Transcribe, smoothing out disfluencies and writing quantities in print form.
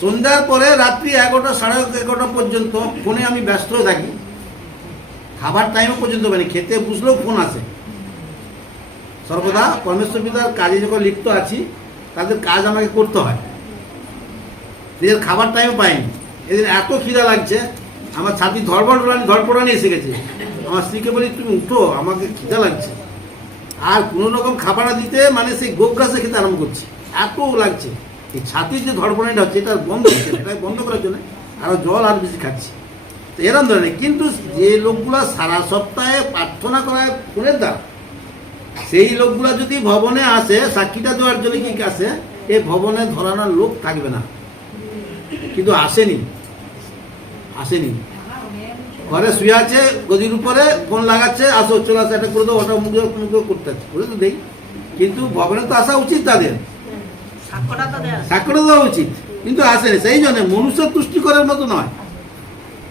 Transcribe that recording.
সন্ধ্যার পরে রাত্রি 11টা সাড়ে 11টা পর্যন্ত ফোনে আমি ব্যস্ত হয়ে থাকি। খাবার টাইমও পর্যন্ত মানে খেতে বুঝলেও ফোন আসে সর্বদা। পরমেশ্বর পিতার কাজে যখন লিপ্ত আছি তাদের কাজ আমাকে করতে হয়, নিজের খাবার টাইমও পাইনি। এদিন এত খিদা লাগছে, আমার ছাতি ধরপড়ানি এসে গেছে। আমার স্ত্রীকে বলি তুমি উঠো, আমাকে খিদা লাগছে। আর কোনো রকম খাবার দিতে মানে সেই গোপ গাছে খেতে আরম্ভ করছে, এত লাগছে। এই ছাতির যে ধরপড়ানিটা হচ্ছে এটা বন্ধ হচ্ছে না, এটা বন্ধ করার জন্য আরো জল আর বেশি খাচ্ছি। তো এরকম ধরনের কিন্তু যে লোকগুলা সারা সপ্তাহে প্রার্থনা করায় ফোনের দ্বারা, সেই লোকগুলা যদি ভবনে আসে সাক্ষীটা দেওয়ার জন্য কি আসে, এই ভবনে ধরানোর লোক থাকবে না। কিন্তু আসেনি, ঘরে শুয়ে আছে গদির উপরে, ফোন লাগাচ্ছে, আসো চলে আসে, এটা করে দাও, ওটা মুখে করতে আছে, করে তো দেই। কিন্তু ভবনে তো আসা উচিত, তাদের সাক্ষ্যটা দেওয়া উচিত, কিন্তু আসেনি। সেই জন্য মনুষ্য তুষ্টি করার মতো নয়।